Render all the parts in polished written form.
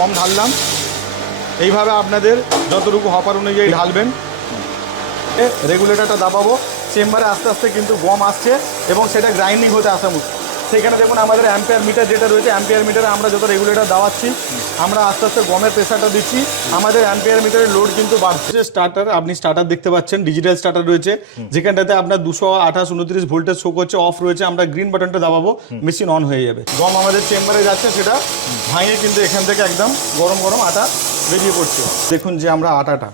গম ঢাললাম, এইভাবে আপনাদের যতটুকু হপার অনুযায়ী ঢালবেন। রেগুলেটরটা দাবাবো, চেম্বারে আস্তে আস্তে কিন্তু গম আসছে এবং সেটা গ্রাইন্ডিং হতে আসা মুশকিল। সেখানে দেখুন আমাদের অ্যাম্পিয়ার মিটার যেটা রয়েছে, অ্যাম্পিয়ার মিটারে আমরা যত রেগুলেটর দাওয়াচ্ছি, আমরা আস্তে আস্তে গমের প্রেশারটা দিচ্ছি, আমাদের অ্যাম্পিয়ার মিটারের লোড কিন্তু বাড়ছে। স্টার্টার, আপনি স্টার্টার দেখতে পাচ্ছেন, ডিজিটাল স্টার্টার রয়েছে, যেখানটাতে আপনার 228-29 ভোল্টেজ শো করছে, অফ রয়েছে। আমরা গ্রিন বাটনটা দাবাবো, মেশিন অন হয়ে যাবে। গম আমাদের চেম্বারে যাচ্ছে, সেটা ভাঙে কিন্তু এখান থেকে একদম গরম গরম আটা বেরিয়ে পড়ছে। দেখুন যে আমরা আটাটা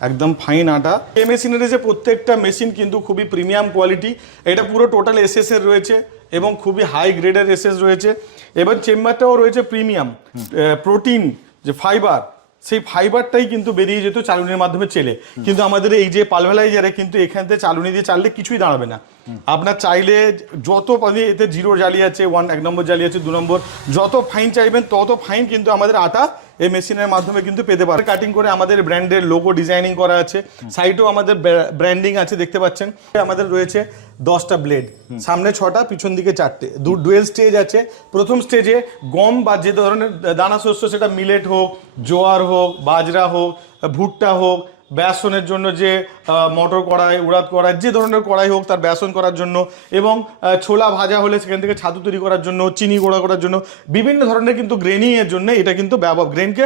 একদম ফাইন আটা। এই মেশিনের যে প্রত্যেকটা মেশিন কিন্তু খুবই প্রিমিয়াম কোয়ালিটি। এটা পুরো টোটাল এসএস এর রয়েছে এবং খুবই হাই গ্রেডের এসএস রয়েছে। এবার চেম্বারটাও রয়েছে প্রিমিয়াম প্রোটিন যে ফাইবার, সেই ফাইবারটাই কিন্তু বেরিয়ে যেত চালুনির মাধ্যমে চেলে। কিন্তু আমাদের এই যে পালভেলাইজারে কিন্তু এখান থেকে চালুনি দিয়ে চাললে কিছুই দাঁড়াবে না। আপনার চাইলে যত এতে 0 জালি আছে, 1 নম্বর জালি আছে, 2 নম্বর, যত ফাইন চাইবেন তত ফাইন কিন্তু আমাদের আটা এই মেশিনের মাধ্যমে কিন্তু পেতে পারে। কাটিং করে আমাদের ব্র্যান্ডের লোগো ডিজাইনিং করা আছে, সাইডেও আমাদের ব্র্যান্ডিং আছে, দেখতে পাচ্ছেন। আমাদের রয়েছে 10টা ব্লেড, সামনে 6টা, পিছন দিকে 4টে। ডুয়েল স্টেজ আছে। প্রথম স্টেজে গম বা যে ধরনের দানা শস্য, সেটা মিলেট হোক, জোয়ার হোক, বাজরা হোক, ভুট্টা হোক, বেসনের জন্য যে মটর কড়াই, উড়াদ কড়াই, যে ধরনের কড়াই হোক তার বেসন করার জন্য, এবং ছোলা ভাজা হলে সেখান থেকে ছাতু তৈরি করার জন্য, চিনি গুঁড়া করার জন্য, বিভিন্ন ধরনের কিন্তু গ্রেনিংয়ের জন্য এটা কিন্তু গ্রেনকে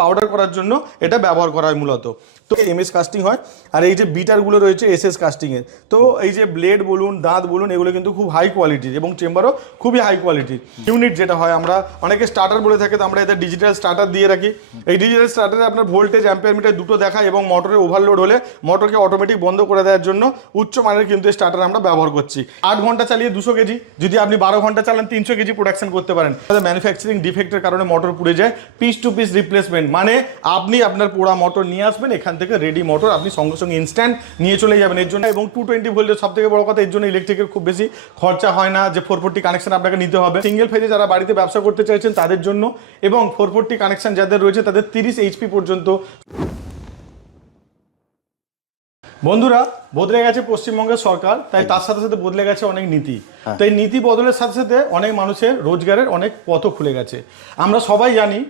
পাউডার করার জন্য এটা ব্যবহার করা হয় মূলত। তো এমএস কাস্টিং হয়। আর এই যে বিটারগুলো রয়েছে এসএস কাস্টিংয়ের। তো এই যে ব্লেড বলুন, দাঁত বলুন, এগুলো কিন্তু খুব হাই কোয়ালিটির এবং চেম্বারও খুবই হাই কোয়ালিটির। ইউনিট যেটা হয়, আমরা অনেকে স্টার্টার বলে থাকে, তো আমরা এদের ডিজিটাল স্টার্টার দিয়ে রাখি। এই ডিজিটাল স্টার্টারে আপনার ভোল্টেজ, অ্যাম্পিয়ার মিটার দুটো দেখায় এবং মোটরের ওভারলোড হলে মোটরকে অটোমেটিক বন্ধ করে দেওয়ার জন্য উচ্চ মানের কিন্তু স্টার্টার আমরা ব্যবহার করছি। 8 ঘন্টা চালিয়ে 200 কেজি, যদি আপনি 12 ঘন্টা চালান 300 কেজি প্রোডাকশন করতে পারেন। ম্যানুফ্যাকচারিং ডিফেক্টের কারণে মোটর পুড়ে যায়, পিস টু পিস রিপ্লেসমেন্ট, মানে আপনি আপনার পোড়া মোটর নিয়ে আসবেন, এখান থেকে রেডি মোটর আপনি সঙ্গে সঙ্গে ইনস্ট্যান্ট নিয়ে চলে যাবেন। এর জন্য এবং 220 ভোল্টের সব থেকে বড় কথা, এর জন্য ইলেকট্রিকের খুব বেশি খরচা হয় না, যে 440 কানেকশন আপনাকে নিতে হবে। সিঙ্গেল ফেজে যারা বাড়িতে ব্যবসা করতে চাইছেন তাদের জন্য, এবং 440 কানেকশন যাদের রয়েছে তাদের 30 এইচপি পর্যন্ত। বন্ধুরা, বদলে গেছে পশ্চিমবঙ্গের সরকার, তাই তার সাথে সাথে বদলে গেছে অনেক নীতি। তো এই নীতি বদলের সাথে সাথে অনেক মানুষের রোজগারের অনেক পথও খুলে গেছে। আমরা সবাই জানি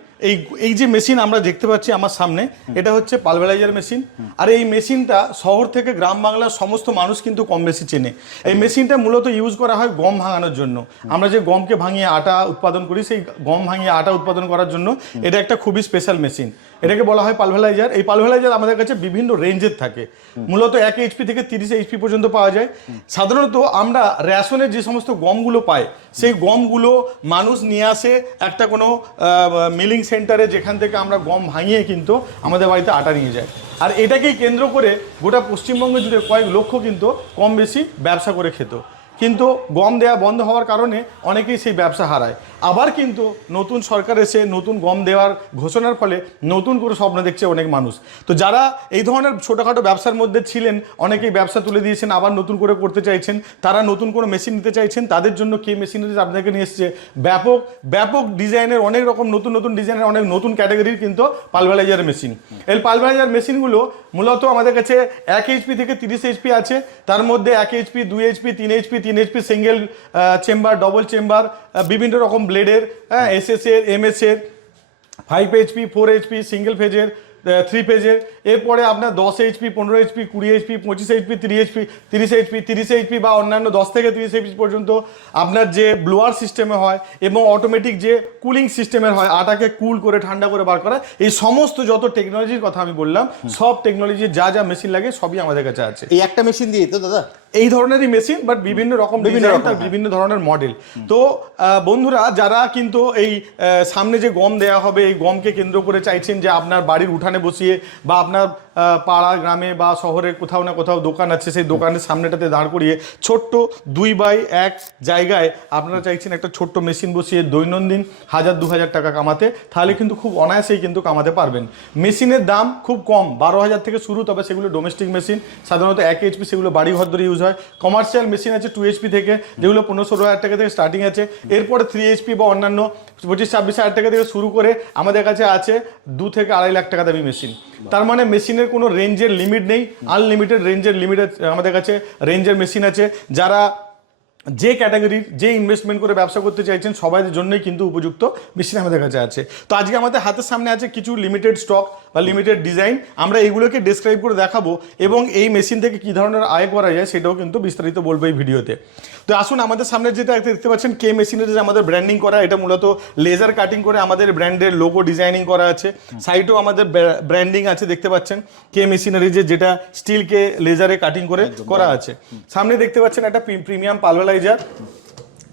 এই যে মেশিন আমরা দেখতে পাচ্ছি আমার সামনে, এটা হচ্ছে পালভেলাইজার মেশিন। আর এই মেশিনটা শহর থেকে গ্রাম বাংলার সমস্ত মানুষ কিন্তু কম বেশি চেনে। এই মেশিনটা মূলত ইউজ করা হয় গম ভাঙানোর জন্য। আমরা যে গমকে ভাঙিয়ে আটা উৎপাদন করি, সেই গম ভাঙিয়ে আটা উৎপাদন করার জন্য এটা একটা খুবই স্পেশাল মেশিন। এটাকে বলা হয় পালভেলাইজার। এই পালভেলাইজার আমাদের কাছে বিভিন্ন রেঞ্জের থাকে, মূলত 1 এইচপি থেকে 30 এইচপি পর্যন্ত পাওয়া যায়। সাধারণত আমরা রেশনের যে সমস্ত গমগুলো পাই, সেই গমগুলো মানুষ নিয়ে আসে একটা কোনো মিলিং সেন্টারে, যেখান থেকে আমরা গম ভাঙিয়ে কিন্তু আমাদের বাড়িতে আটা নিয়ে যায়। আর এটাকেই কেন্দ্র করে গোটা পশ্চিমবঙ্গ জুড়ে কয়েক লক্ষ কিন্তু কম বেশি ব্যবসা করে খেত। কিন্তু গম দেওয়া বন্ধ হওয়ার কারণে অনেকেই সেই ব্যবসা হারায়। আবার কিন্তু নতুন সরকার এসে নতুন গম দেওয়ার ঘোষণার ফলে নতুন করে স্বপ্ন দেখছে অনেক মানুষ। তো যারা এই ধরনের ছোটোখাটো ব্যবসার মধ্যে ছিলেন, অনেকেই ব্যবসা তুলে দিয়েছেন, আবার নতুন করে করতে চাইছেন, তারা নতুন কোনো মেশিন নিতে চাইছেন, তাদের জন্য কে মেশিনারিজ আপনাদেরকে নিয়ে এসেছে ব্যাপক ব্যাপক ডিজাইনের, অনেক রকম নতুন নতুন ডিজাইনের, অনেক নতুন ক্যাটাগরির কিন্তু পালভেলাইজার মেশিন। এই পালভেলাইজার মেশিনগুলো মূলত আমাদের কাছে 1 এইচপি থেকে 30 এইচপি আছে। তার মধ্যে 1 HP, 2 HP, 3 HP, 3 HP single chamber, double chamber, বিভিন্ন রকম ব্লেডের, এসএস এর, এমএস এর, 5 এইচপি, 4 এইচপি, সিঙ্গেল ফেজের, 3 পেজের। এরপরে আপনার 10 HP, 15 HP, 20 HP, 25 HP, 30 HP, 30 HP বা অন্যান্য 10 থেকে 30 এইচপি পর্যন্ত আপনার যে ব্লোয়ার সিস্টেমে হয় এবং অটোমেটিক যে কুলিং সিস্টেমের হয়, আটাকে কুল করে ঠান্ডা করে বার করা, এই সমস্ত যত টেকনোলজির কথা আমি বললাম, সব টেকনোলজির যা যা মেশিন লাগে সবই আমাদের কাছে আছে। এই একটা মেশিন দিয়ে তো দাদা এই ধরনেরই মেশিন, বাট বিভিন্ন রকম ডিজাইন, তার বিভিন্ন ধরনের মডেল। তো বন্ধুরা, যারা কিন্তু এই সামনে যে গম দেওয়া হবে, এই গমকে কেন্দ্র করে চাইছেন যে আপনার বাড়ির উঠানে বসিয়ে বা আপনার পাড়া গ্রামে বা শহরে কোথাও না কোথাও দোকান আছে, সেই দোকানের সামনেটাতে দাঁড় করিয়ে ছোট্ট 2x1 জায়গায় আপনারা চাইছেন একটা ছোট্ট মেশিন বসিয়ে দৈনন্দিন 1000-2000 টাকা কামাতে, তাহলে কিন্তু খুব অনায়াসেই কিন্তু কামাতে পারবেন। মেশিনের দাম খুব কম, 12,000 থেকে শুরু, তবে সেগুলো ডোমেস্টিক মেশিন, সাধারণত 1 এইচপি, সেগুলো বাড়ি ঘর ধরে ইউজ হয়। কমার্শিয়াল মেশিন আছে 2 এইচপি থেকে, যেগুলো 15-16 টাকা থেকে স্টার্টিং আছে। এরপরে 3 এইচপি বা অন্যান্য 25-26 টাকা থেকে শুরু করে আমাদের কাছে আছে 2 থেকে 2.5 লাখ টাকা দামি মেশিন। তার মানে মেশিনের কোনো রেঞ্জের লিমিট নেই, আনলিমিটেড রেঞ্জের লিমিট আমাদের কাছে রেঞ্জের মেশিন আছে। যারা যে ক্যাটাগরির যে ইনভেস্টমেন্ট করে ব্যবসা করতে চাইছেন সবাইদের জন্যই কিন্তু উপযুক্ত মেশিন আমাদের কাছে আছে। তো আজকে আমাদের হাতের সামনে আছে কিছু লিমিটেড স্টক বা লিমিটেড ডিজাইন, আমরা এইগুলোকে ডেসক্রাইব করে দেখাবো এবং এই মেশিন থেকে কী ধরনের আয় করা যায় সেটাও কিন্তু বিস্তারিত বলবো এই ভিডিওতে। তো আসুন, আমাদের সামনে যেটা দেখতে পাচ্ছেন কে মেশিনের যে আমাদের ব্র্যান্ডিং করা, এটা মূলত লেজার কাটিং করে আমাদের ব্র্যান্ডের লোগো ডিজাইনিং করা আছে। সাইডেও আমাদের ব্র্যান্ডিং আছে, দেখতে পাচ্ছেন কে মেশিনারি যেটা স্টিলকে লেজারে কাটিং করে করা আছে। সামনে দেখতে পাচ্ছেন একটা প্রিমিয়াম পালভারাইজার।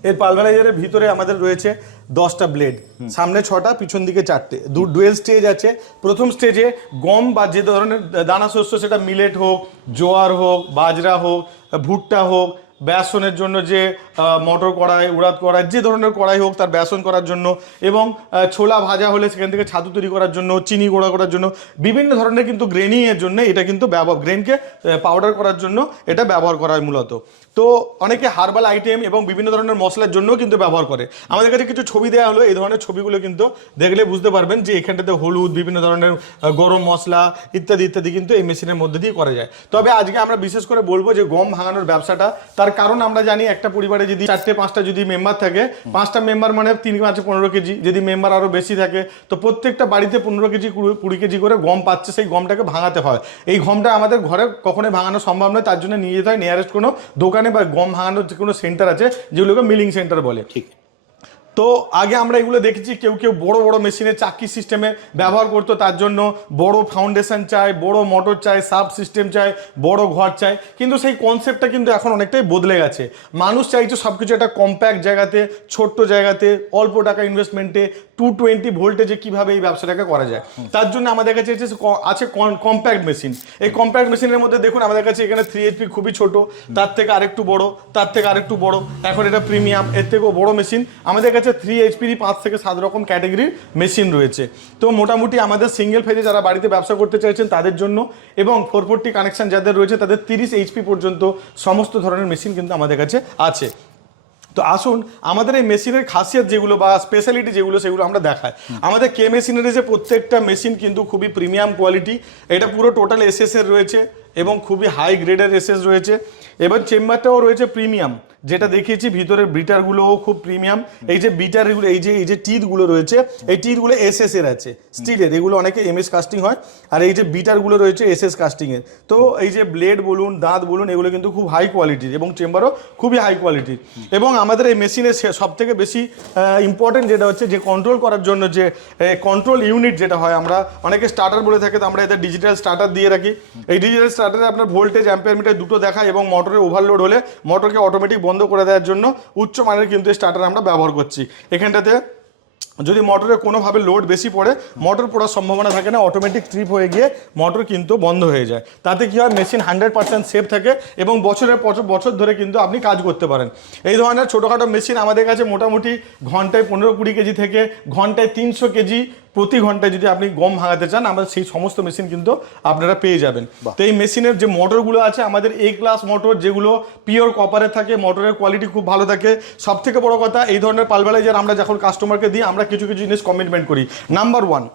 এর পালভারাইজারের ভিতরে আমাদের রয়েছে 10টা ব্লেড, সামনে 6টা, পিছন দিকে 4টে। ডুয়েল স্টেজ আছে। প্রথম স্টেজে গম বা যে ধরনের দানা শস্য, সেটা মিলেট হোক, জোয়ার হোক, বাজরা হোক, ভুট্টা হোক, বেসনের জন্য যে মটর কড়াই, উড়াদ কড়াই, যে ধরনের কড়াই হোক তার বেসন করার জন্য, এবং ছোলা ভাজা হলে সেখান থেকে ছাতু তৈরি করার জন্য, চিনি গুঁড়া করার জন্য, বিভিন্ন ধরনের কিন্তু গ্রেনিংয়ের জন্য এটা কিন্তু গ্রেনকে পাউডার করার জন্য এটা ব্যবহার করা হয় মূলত। তো অনেকে হার্বাল আইটেম এবং বিভিন্ন ধরনের মশলার জন্যও কিন্তু ব্যবহার করে। আমাদের কাছে কিছু ছবি দেওয়া হলো, এই ধরনের ছবিগুলো কিন্তু দেখলে বুঝতে পারবেন যে এখানটাতে হলুদ, বিভিন্ন ধরনের গরম মশলা ইত্যাদি ইত্যাদি কিন্তু এই মেশিনের মধ্যে দিয়ে করা যায়। তবে আজকে আমরা বিশেষ করে বলবো যে গম ভাঙানোর ব্যবসাটা, তার কারণ আমরা জানি একটা পরিবারে যদি 4-5টা যদি মেম্বার থাকে, 5টা মেম্বার মানে 3-5-15 কেজি, যদি মেম্বার আরও বেশি থাকে তো প্রত্যেকটা বাড়িতে 15 কেজি 20 কেজি করে গম পাচ্ছে, সেই গমটাকে ভাঙাতে হয়। এই গমটা আমাদের ঘরে কখনোই ভাঙানো সম্ভব নয়, তার জন্য নিয়ে যেতে হয় নিয়ারেস্ট কোনো দোকানে বা গম ভাঙানোর যে কোনো সেন্টার আছে, যেগুলোকে মিলিং সেন্টার বলে। ঠিক। তো আগে আমরা এগুলো দেখেছি কেউ কেউ বড় বড় মেশিনে চাকি সিস্টেমে ব্যবহার করতো, তার জন্য বড় ফাউন্ডেশন চাই, বড় মোটর চাই, সাব সিস্টেম চাই, বড় ঘর চাই, কিন্তু সেই কনসেপ্টটা কিন্তু এখন অনেকটাই বদলে গেছে। মানুষ চাইছে সব কিছু একটা কম্প্যাক্ট জায়গাতে, ছোট্ট জায়গাতে, অল্প টাকা ইনভেস্টমেন্টে 220 ভোল্টেজে কীভাবে এই ব্যবসাটাকে করা যায়। তার জন্য আমাদের কাছে আছে কম্প্যাক্ট মেশিন। এই কম্প্যাক্ট মেশিনের মধ্যে দেখুন আমাদের কাছে এখানে 3 HP খুবই ছোট, তার থেকে আরেকটু বড়, তার থেকে আরেকটু বড়, এখন এটা প্রিমিয়াম, এর থেকেও বড় মেশিন। আমাদের কাছে 3 HP 5 থেকে 7 রকম ক্যাটাগরির মেশিন রয়েছে। তো মোটামুটি আমাদের সিঙ্গেল ফেজে যারা বাড়িতে ব্যবসা করতে চাইছেন তাদের জন্য, এবং 440 কানেকশন যাদের রয়েছে তাদের 30 HP পর্যন্ত সমস্ত ধরনের মেশিন কিন্তু আমাদের কাছে আছে। তো আসুন, আমাদের এই মেশিনের খাসিয়ত যেগুলো বা স্পেশালিটি যেগুলো সেগুলো আমরা দেখাই। আমাদের কে মেশিনারি যে প্রত্যেকটা মেশিন কিন্তু খুবই প্রিমিয়াম কোয়ালিটি, এটা পুরো টোটাল এসএস এর রয়েছে এবং খুবই হাই গ্রেডের এসএস রয়েছে, এবং চেম্বারটাও রয়েছে প্রিমিয়াম, যেটা দেখিয়েছি ভিতরের বিটারগুলোও খুব প্রিমিয়াম। এই যে বিটারগুলো, এই যে টিথগুলো রয়েছে, এই টিথগুলো এসএস এর আছে, স্টিলের, এগুলো অনেকে এমএস কাস্টিং হয়, আর এই যে বিটারগুলো রয়েছে এসএস কাস্টিংয়ের। তো এই যে ব্লেড বলুন, দাঁত বলুন, এগুলো কিন্তু খুব হাই কোয়ালিটির এবং চেম্বারও খুবই হাই কোয়ালিটির। এবং আমাদের এই মেশিনের সব থেকে বেশি ইম্পর্টেন্ট যেটা হচ্ছে যে কন্ট্রোল করার জন্য যে কন্ট্রোল ইউনিট যেটা হয়, আমরা অনেকে স্টার্টার বলে থাকে, তো আমরা এদের ডিজিটাল স্টার্টার দিয়ে রাখি। এই ডিজিটাল স্টার্টারে আপনার ভোল্টেজ, অ্যাম্পিয়ার মিটার দুটো দেখায়, এবং মোটরের ওভারলোড হলে মোটরকে অটোমেটিক বন্ধ করে দেওয়ার জন্য উচ্চ মানের কিন্তু স্টার্টার আমরা ব্যবহার করছি। এখানটাতে যদি মোটরে কোনোভাবে লোড বেশি পড়ে, মোটর পড়ার সম্ভাবনা থাকে না, অটোমেটিক ট্রিপ হয়ে গিয়ে মোটর কিন্তু বন্ধ হয়ে যায়। তাতে কী হয়, মেশিন 100% সেফ থাকে এবং বছরের বছর ধরে কিন্তু আপনি কাজ করতে পারেন। এই ধরনের ছোটোখাটো মেশিন আমাদের কাছে মোটামুটি ঘন্টায় 15-20 কেজি থেকে ঘন্টায় 300 কেজি প্রতি ঘন্টায় যদি আপনি গম ভাঙাতে চান, আমাদের সেই সমস্ত মেশিন কিন্তু আপনারা পেয়ে যাবেন। তো এই মেশিনের যে মোটরগুলো আছে আমাদের A ক্লাস মোটর, যেগুলো পিওর কপারে থাকে, মোটরের কোয়ালিটি খুব ভালো থাকে। সব থেকে বড় কথা, এই ধরনের পালভারাইজার আমরা যখন কাস্টমারকে দিই, আমরা কিছু কিছু জিনিস কমিটমেন্ট করি। নাম্বার 1,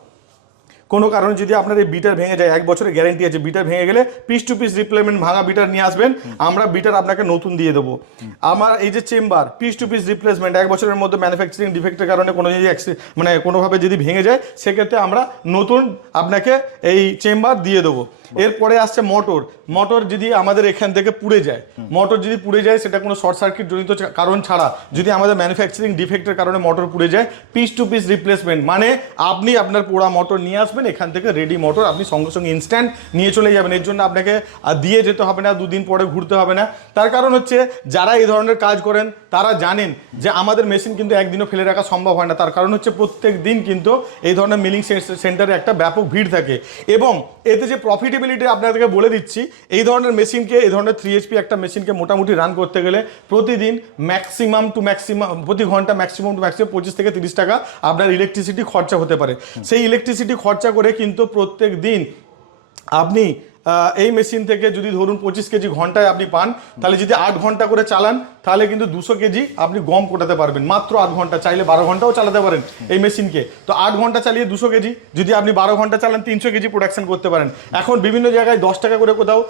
কোনো কারণে যদি আপনার এই বিটার ভেঙে যায়, 1 বছরের গ্যারেন্টি আছে, বিটার ভেঙে গেলে পিস টু পিস রিপ্লেসমেন্ট, ভাঙা বিটার নিয়ে আসবেন, আমরা বিটার আপনাকে নতুন দিয়ে দেবো। আমার এই যে chamber, piece to piece replacement, 1 বছরের মধ্যে ম্যানুফ্যাকচারিং ডিফেক্টের কারণে কোনো যদি মানে কোনোভাবে যদি ভেঙে যায়, সেক্ষেত্রে আমরা নতুন আপনাকে এই চেম্বার দিয়ে দেবো। এরপরে আসছে মোটর যদি আমাদের এখান থেকে পুড়ে যায়, মোটর যদি পুড়ে যায়, সেটা কোনো শর্ট সার্কিট জনিত কারণ ছাড়া যদি আমাদের ম্যানুফ্যাকচারিং ডিফেক্টের কারণে মোটর পুড়ে যায়, পিস টু পিস রিপ্লেসমেন্ট, মানে আপনি আপনার পোড়া মোটর নিয়ে আসবেন, এখান থেকে রেডি মোটর আপনি সঙ্গে সঙ্গে ইনস্ট্যান্ট নিয়ে চলে যাবেন। এর জন্য আপনাকে দিয়ে যেতে হবে না, 2 দিন পরে ঘুরতে হবে না। তার কারণ হচ্ছে যারা এই ধরনের কাজ করেন তারা জানেন যে আমাদের মেশিন কিন্তু একদিনও ফেলে রাখা সম্ভব হয় না। তার কারণ হচ্ছে প্রত্যেক দিন কিন্তু এই ধরনের মিলিং সেন্টারে একটা ব্যাপক ভিড় থাকে, এবং এতে যে প্রফিটেবিলিটি আপনাদেরকে বলে দিচ্ছি, এই ধরনের মেশিনকে, এই ধরনের 3 HP একটা মেশিনকে মোটামুটি রান করতে গেলে প্রতিদিন ম্যাক্সিমাম প্রতি ঘন্টা ম্যাক্সিমাম 25 থেকে 30 টাকা আপনার ইলেকট্রিসিটি খরচা হতে পারে। সেই ইলেকট্রিসিটি খরচা করে কিন্তু প্রত্যেক দিন আপনি এই মেশিন থেকে যদি ধরুন 25 কেজি ঘন্টায় আপনি পান, তাহলে যদি 8 ঘন্টা করে চালান তাহলে কিন্তু 200 কেজি আপনি গম কোটাতে পারবেন মাত্র 8 ঘন্টা। চাইলে 12 ঘন্টাও চালাতে পারেন এই মেশিনকে। তো 8 ঘন্টা চালিয়ে 200 কেজি, যদি আপনি 12 ঘন্টা চালান 300 কেজি প্রোডাকশন করতে পারেন। এখন বিভিন্ন জায়গায় 10 টাকা করে কোথাও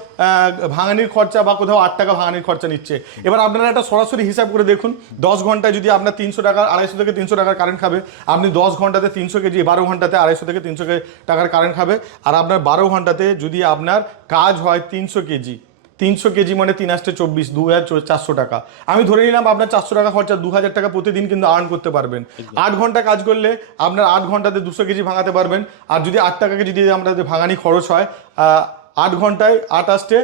ভাঙানির খরচা বা কোথাও 8 টাকা ভাঙানির খরচা নিচ্ছে। এবার আপনারা একটা সরাসরি হিসাব করে দেখুন, 10 ঘন্টায় যদি আপনার 300 টাকা 250 থেকে 300 টাকার কারেন্ট খাবে, আপনি 10 ঘন্টাতে 300 কেজি, 12 ঘন্টাতে 250 থেকে 300 টাকার কারেন্ট খাবে। আর আপনার 12 ঘন্টাতে যদি আপনার কাজ হয় 300 কেজি, 300 কেজি মানে 3 আসতে 24, 2400 টাকা। আমি ধরে নিলাম আপনার 400 টাকা খরচা, 2000 টাকা প্রতিদিন কিন্তু আর্ন করতে পারবেন। 8 ঘন্টা কাজ করলে আপনার 8 ঘন্টাতে 200 কেজি ভাঙাতে পারবেন। আর যদি 8 টাকা কেজি দিয়ে আমরা ভাঙানি খরচ হয়, 8 ঘন্টায় 8 আসতে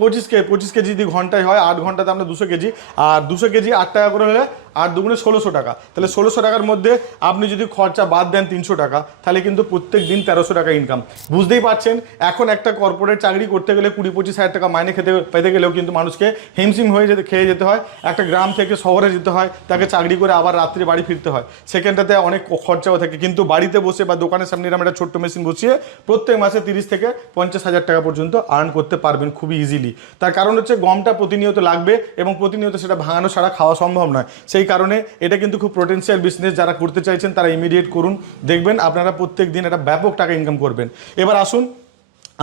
25 কেজি যদি ঘন্টায় হয়, 8 ঘন্টাতে আমরা 200 কেজি, আর 200 কেজি 8 টাকা করে হলে 8 দুগুণে 1600 টাকা। তাহলে 1600 টাকার মধ্যে আপনি যদি খরচা বাদ দেন 300 টাকা, তাহলে কিন্তু প্রত্যেক দিন 1300 টাকা ইনকাম। বুঝতেই পারছেন এখন একটা কর্পোরেট চাকরি করতে গেলে 20-25 হাজার টাকা মাইনে পেতে গেলেও কিন্তু মানুষকে হিমশিম হয়ে খেয়ে যেতে হয়। একটা গ্রাম থেকে শহরে যেতে হয়, তাকে চাকরি করে আবার রাত্রে বাড়ি ফিরতে হয়, সেখানটাতে অনেক খরচাও থাকে। কিন্তু বাড়িতে বসে বা দোকানের সামনে এরকম একটা ছোট্ট মেশিন বসিয়ে প্রত্যেক মাসে 30 থেকে 50 হাজার টাকা পর্যন্ত আর্ন করতে পারবেন খুবই ইজিলি। তার কারণ হচ্ছে গমটা প্রতিনিয়ত লাগবে এবং প্রতিনিয়ত সেটা ভাঙানো ছাড়া খাওয়া সম্ভব নয়। সেই কারণে এটা কিন্তু খুব পোটেনশিয়াল বিজনেস। যারা করতে চাইছেন তারা ইমিডিয়েট করুন, দেখবেন আপনারা প্রত্যেক দিন একটা ব্যাপক টাকা ইনকাম করবেন। এবার আসুন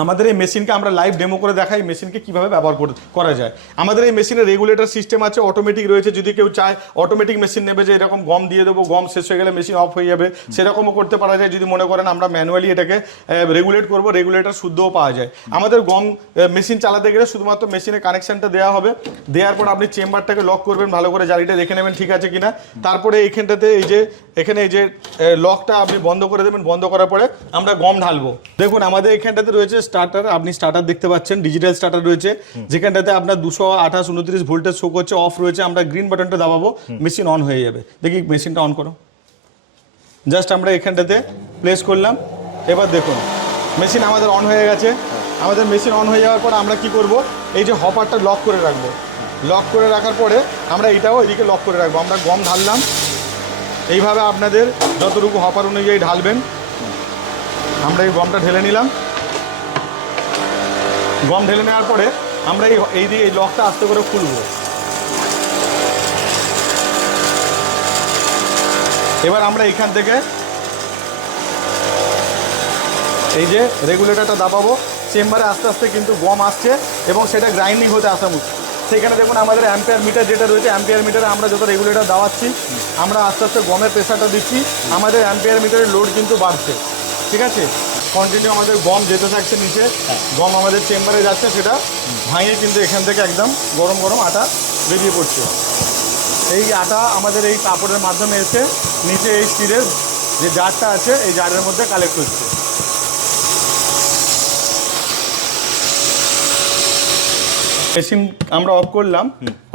আমাদের এই মেশিনকে আমরা লাইভ ডেমো করে দেখাই মেশিনকে কীভাবে ব্যবহার করা যায়। আমাদের এই মেশিনের রেগুলেটর সিস্টেম আছে, অটোমেটিক রয়েছে। যদি কেউ চায় অটোমেটিক মেশিন নেবে, যে এরকম গম দিয়ে দেবো, গম শেষ হয়ে গেলে মেশিন অফ হয়ে যাবে, সেরকমও করতে পারা যায়। যদি মনে করেন আমরা ম্যানুয়ালি এটাকে রেগুলেট করবো, রেগুলেটর শুদ্ধও পাওয়া যায়। আমাদের গম মেশিন চালাতে গেলে শুধুমাত্র মেশিনের কানেকশানটা দেওয়া হবে, দেওয়ার পর আপনি চেম্বারটাকে লক করবেন, ভালো করে জালিটা দেখে নেবেন ঠিক আছে কিনা। তারপরে এইখানটাতে এখানে এই যে লকটা আপনি বন্ধ করে দেবেন, বন্ধ করার পরে আমরা গম ঢালবো। দেখুন আমাদের এখানটাতে রয়েছে স্টার্টার, আপনি স্টার্টার দেখতে পাচ্ছেন, ডিজিটাল স্টার্টার রয়েছে, যেখানটাতে আপনার 228-29 ভোল্টেজ শো করছে, অফ রয়েছে। আমরা গ্রিন বাটনটা দাবাবো, মেশিন অন হয়ে যাবে। দেখি মেশিনটা অন করো, জাস্ট আমরা এখানটাতে প্লেস করলাম। এবার দেখুন মেশিন আমাদের অন হয়ে গেছে। আমাদের মেশিন অন হয়ে যাওয়ার পর আমরা কি করব, এই যে হপারটা লক করে রাখবো। লক করে রাখার পরে আমরা এটাও এদিকে লক করে রাখবো। আমরা গম ঢাললাম, এইভাবে আপনাদের যতটুকু হপার অনুযায়ী ঢালবেন। আমরা এই গমটা ঢেলে নিলাম। গম ঢেলে নেওয়ার পরে আমরা এই লকটা আস্তে করে খুলব। এবার আমরা এইখান থেকে এই যে রেগুলেটরটা দাবাবো, চেম্বারে আস্তে আস্তে কিন্তু গম আসছে এবং সেটা গ্রাইন্ডিং হতে আসা মুশকিল। সেখানে দেখুন আমাদের অ্যাম্পিয়ার মিটার যেটা রয়েছে, অ্যাম্পিয়ার মিটারে আমরা যত রেগুলেটর দাওয়াচ্ছি, আমরা আস্তে আস্তে গমের প্রেশারটা দিচ্ছি, আমাদের অ্যাম্পিয়ার মিটারের লোড কিন্তু বাড়ছে। ঠিক আছে, কন্টিনিউ আমাদের গম যেতে থাকছে নিচে, গম আমাদের চেম্বারে যাচ্ছে, সেটা ভাঙিয়ে কিন্তু এখান থেকে একদম গরম গরম আটা বেরিয়ে পড়ছে। এই আটা আমাদের এই কাপড়ের মাধ্যমে এসে নিচে এই স্টিলের যে জারটা আছে, এই জারের মধ্যে কালেক্ট হচ্ছে। মেশিন আমরা অফ করলাম,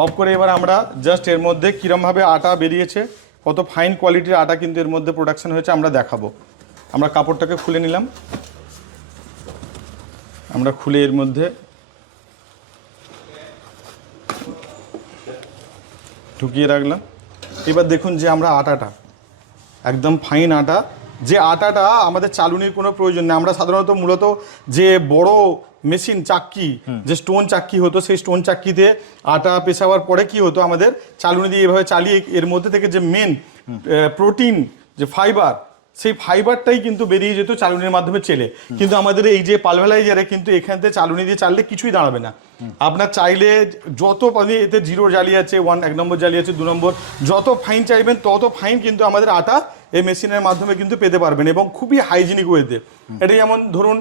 অফ করে এবার আমরা জাস্ট এর মধ্যে কীরমভাবে আটা বেরিয়েছে, কত ফাইন কোয়ালিটির আটা কিন্তু এর মধ্যে প্রোডাকশন হয়েছে আমরা দেখাবো। আমরা কাপড়টাকে খুলে নিলাম, আমরা খুলে এর মধ্যে ঢুকিয়ে রাখলাম। এবার দেখুন যে আমরা আটাটা একদম ফাইন আটা, যে আটাটা আমাদের চালুনির কোনো প্রয়োজন নেই। আমরা সাধারণত মূলত যে বড় মেশিন চাক্কি, যে স্টোন চাক্কি হতো, সেই স্টোন চাক্কিতে আটা পেশাবার পরে কি হতো, আমাদের চালুনি দিয়ে এভাবে চালিয়ে এর মধ্যে থেকে যে মেন প্রোটিন যে ফাইবার, সেই ফাইবারটাই কিন্তু বেরিয়ে যেত চালুনির মাধ্যমে চেলে। কিন্তু আমাদের এই যে পালভেলাইজারে কিন্তু এখান থেকে চালুনি দিয়ে চাললে কিছুই দাঁড়াবে না। আপনার চাইলে যত এতে 0 জালি আছে, 1 নম্বর জালি আছে, 2 নম্বর, যত ফাইন চাইবেন তত ফাইন কিন্তু আমাদের আটা এই মেশিনের মাধ্যমে কিন্তু পেতে পারবেন এবং খুবই হাইজিনিক ওয়েতে। এটা যেমন ধরুন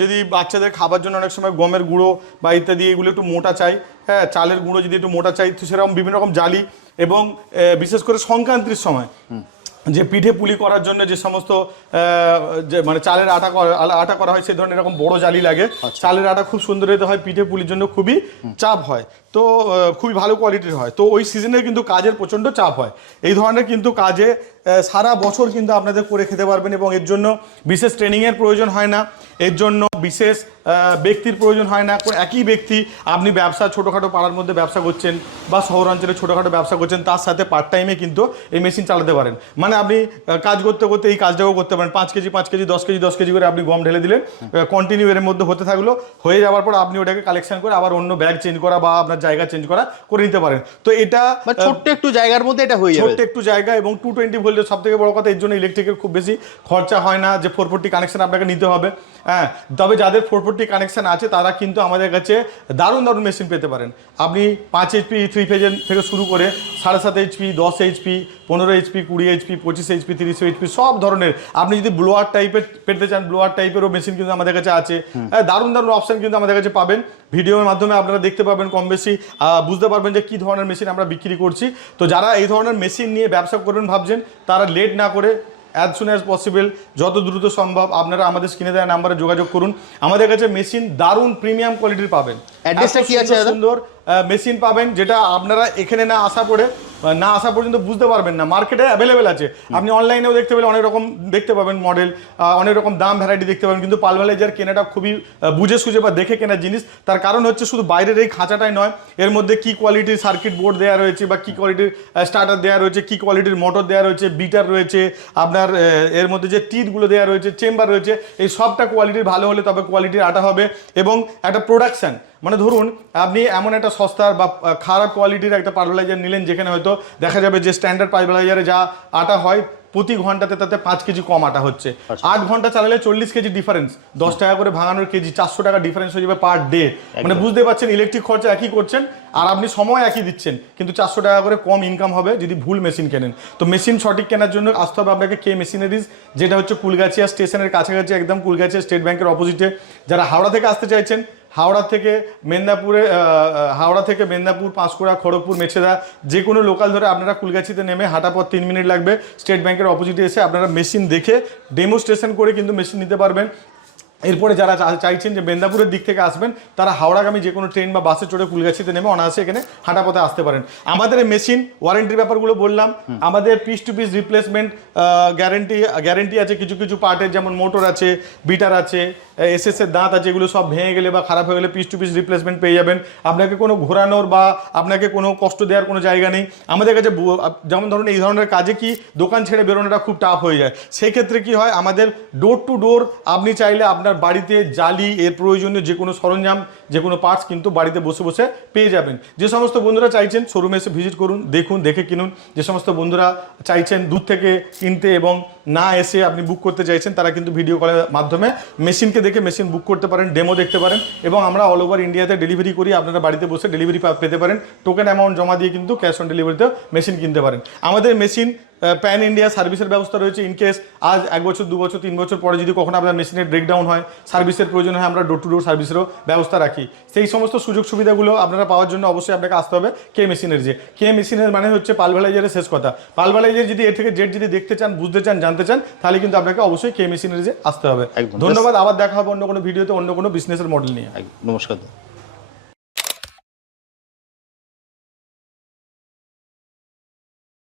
যদি বাচ্চাদের খাবার জন্য অনেক সময় গমের গুঁড়ো বা ইত্যাদি এগুলো একটু মোটা চাই, হ্যাঁ, চালের গুঁড়ো যদি একটু মোটা চাই, তো সেরকম বিভিন্ন রকম জালি, এবং বিশেষ করে সংক্রান্তির সময় যে পিঠে পুলি করার জন্য যে সমস্ত যে মানে চালের আটা করা হয়, সেই ধরনের এরকম বড় জালি লাগে। চালের আটা খুব সুন্দর হতে হয়, পিঠে পুলির জন্য খুবই চাপ হয়। তো খুবই ভালো কোয়ালিটির হয়। তো ওই সিজনে কিন্তু কাজের প্রচণ্ড চাপ হয়। এই ধরনের কিন্তু কাজে সারা বছর কিন্তু আপনাদের করে খেতে পারবেন এবং এর জন্য বিশেষ ট্রেনিংয়ের প্রয়োজন হয় না, এর জন্য বিশেষ ব্যক্তির প্রয়োজন হয় না। একই ব্যক্তি আপনি ব্যবসা ছোটোখাটো পাড়ার মধ্যে ব্যবসা করছেন বা শহরাঞ্চলে ছোটোখাটো ব্যবসা করছেন, তার সাথে পার্ট টাইমে কিন্তু এই মেশিন চালাতে পারেন। মানে আপনি কাজ করতে করতে এই কাজটাও করতে পারেন। 5 কেজি 5 কেজি 10 কেজি 10 কেজি করে আপনি গম ঢেলে দিলেন, কন্টিনিউ এর মধ্যে হতে থাকলো, হয়ে যাওয়ার পর আপনি ওটাকে কালেকশন করে আবার অন্য ব্যাগ চেঞ্জ করা বা আপনার জায়গা চেঞ্জ করা করে নিতে পারেন। তো এটা ছোট্ট একটু জায়গার মধ্যে এটা হয়ে যাবে, ছোট্ট একটু জায়গা এবং 220 ভোল্টের সব থেকে বড় কথা, এর জন্য ইলেকট্রিকের খুব বেশি খরচা হয় না যে 440 কানেকশন আপনাকে নিতে হবে। হ্যাঁ, তবে যাদের 440 কানেকশন আছে তারা কিন্তু আমাদের কাছে দারুণ দারুণ মেশিন পেতে পারেন। আপনি 5 HP 3 ফেজের থেকে শুরু করে 7.5 HP 10 HP 15 HP 20 HP 25 HP 30 HP সব ধরনের, আপনি যদি ব্লোয়ার টাইপের পেতে চান ব্লোয়ার টাইপেরও মেশিন কিন্তু আমাদের কাছে আছে। হ্যাঁ, দারুণ দারুণ অপশন কিন্তু আমাদের কাছে পাবেন। ভিডিওর মাধ্যমে আপনারা দেখতে পাবেন, কম বেশি বুঝতে পারবেন যে কী ধরনের মেশিন আমরা বিক্রি করছি। তো যারা এই ধরনের মেশিন নিয়ে ব্যবসা করবেন ভাবছেন, তারা লেট না করে অ্যাজ সুন অ্যাজ পসিবল, যত দ্রুত সম্ভব আপনারা আমাদের স্ক্রিনে দেওয়া নাম্বারে যোগাযোগ করুন। আমাদের কাছে মেশিন দারুণ প্রিমিয়াম কোয়ালিটির পাবেন। অ্যাড্রেসটা কি আছে? সুন্দর মেশিন পাবেন যেটা আপনারা এখানে না আসা পর্যন্ত বুঝতে পারবেন না। মার্কেটে অ্যাভেলেবেল আছে, আপনি অনলাইনেও দেখতে পেলে অনেক রকম দেখতে পাবেন মডেল, অনেক রকম দাম ভ্যারাইটি দেখতে পাবেন। কিন্তু পালভালাইজার কেনাটা খুবই বুঝে সুঝে বা দেখে কেনার জিনিস। তার কারণ হচ্ছে শুধু বাইরের এই খাঁচাটাই নয়, এর মধ্যে কি কোয়ালিটির সার্কিট বোর্ড দেওয়া রয়েছে বা কি কোয়ালিটির স্টার্টার দেওয়া রয়েছে, কি কোয়ালিটির মোটর দেওয়া রয়েছে, বিটার রয়েছে, আপনার এর মধ্যে যে টিটগুলো দেওয়া রয়েছে, চেম্বার রয়েছে, এই সবটা কোয়ালিটির ভালো হলে তবে কোয়ালিটির আটা হবে। এবং একটা প্রোডাকশান, মানে ধরুন আপনি এমন একটা সস্তার বা খারাপ কোয়ালিটির একটা পালভালাইজার নিলেন যেখানে হয়তো দেখা যাবে যে স্ট্যান্ডার্ড পালভালাইজারে যা আটা হয় প্রতি ঘন্টাতে তাতে 5 কেজি কম আটা হচ্ছে। 8 ঘন্টা চালালে 40 কেজি ডিফারেন্স, 10 টাকা করে ভাঙানোর কেজি, 400 টাকা ডিফারেন্স হয়ে যাবে পার ডে। মানে বুঝতে পারছেন ইলেকট্রিক খরচা একই করছেন আর আপনি সময় একই দিচ্ছেন, কিন্তু 400 টাকা করে কম ইনকাম হবে যদি ভুল মেশিন কেনেন। তো মেশিন সঠিক কেনার জন্য আসতে হবে আপনাকে কে মেশিনারিজ, যেটা হচ্ছে কুলগাছিয়া স্টেশনের কাছাকাছি, একদম কুলগাছিয়া স্টেট ব্যাংকের অপোজিটে। যারা হাওড়া থেকে আসতে চাইছেন, হাওড়া থেকে মেদিনীপুর, পাঁশকুড়া, খড়গপুর, মেছেদা যে কোনো লোকাল ধরে আপনারা কুলগাছিতে নেমে হাঁটা পথ 3 মিনিট লাগবে। স্টেট ব্যাংকের অপোজিটে এসে আপনারা মেশিন দেখে ডেমোস্ট্রেশন করে কিন্তু মেশিন নিতে পারবেন। এরপরে যারা চাইছেন যে মেদিনীপুরের দিক থেকে আসবেন, তারা হাওড়াগামী যে কোনো ট্রেন বা বাসে চড়ে কুলগাছিতে নেমে অনায়াসে এখানে হাঁটা পথে আসতে পারেন। আমাদের এই মেশিন ওয়ারেন্টির ব্যাপারগুলো বললাম, আমাদের piece to piece replacement guarantee আছে কিছু কিছু পার্টের, যেমন মোটর আছে, বিটার আছে, এসএস এর দাঁত আছে, এগুলো সব ভেঙে গেলে বা খারাপ হয়ে গেলে পিস টু পিস রিপ্লেসমেন্ট পেয়ে যাবেন। আপনাকে কোনো ঘোরানোর বা আপনাকে কোনো কষ্ট দেওয়ার কোনো জায়গা নেই আমাদের কাছে। যেমন ধরুন এই ধরনের কাজে কি দোকান ছেড়ে বেরোনোটা খুব টাফ হয়ে যায়, সেক্ষেত্রে কি হয় আমাদের ডোর টু ডোর আপনি চাইলে আপনার বাড়িতে জালি এর প্রয়োজনীয় যে কোনো সরঞ্জাম, যে কোনো পার্টস কিন্তু বাড়িতে বসে বসে পেয়ে যাবেন। যে সমস্ত বন্ধুরা চাইছেন শোরুমে এসে ভিজিট করুন, দেখুন, দেখে কিনুন। যে সমস্ত বন্ধুরা চাইছেন দূর থেকে কিনতে এবং না এসে আপনি বুক করতে চাইছেন, তারা কিন্তু ভিডিও কলের মাধ্যমে মেশিনকে দেখে মেশিন বুক করতে পারেন, ডেমো দেখতে পারেন এবং আমরা অল ওভার ইন্ডিয়াতে ডেলিভারি করি। আপনারা বাড়িতে বসে ডেলিভারি পেতে পারেন, টোকেন অ্যামাউন্ট জমা দিয়ে কিন্তু ক্যাশ অন ডেলিভারিতেও মেশিন কিনতে পারেন। আমাদের মেশিন প্যান ইন্ডিয়া সার্ভিসের ব্যবস্থা রয়েছে। ইনকেস আজ 1 বছর 2 বছর 3 বছর পরে যদি কখনো আপনার মেশিনের ব্রেকডাউন হয়, সার্ভিসের প্রয়োজন হয়, আমরা ডোর টু ডোর সার্ভিসেরও ব্যবস্থা রাখি। সেই সমস্ত সুযোগ সুবিধাগুলো আপনারা পাওয়ার জন্য অবশ্যই আপনাকে আসতে হবে কে মেশিনের। যে কে মেশিনের মানে হচ্ছে পালভালাইজারের শেষ কথা। পালভালাইজার যদি এর থেকে জেড যদি দেখতে চান, বুঝতে চান, জানতে চান, তাহলে কিন্তু আপনাকে অবশ্যই কে মেশিনের যে আসতে হবে। ধন্যবাদ, আবার দেখা হবে অন্য কোনো ভিডিওতে অন্য কোনো বিজনেসের মডেল নিয়ে। নমস্কার।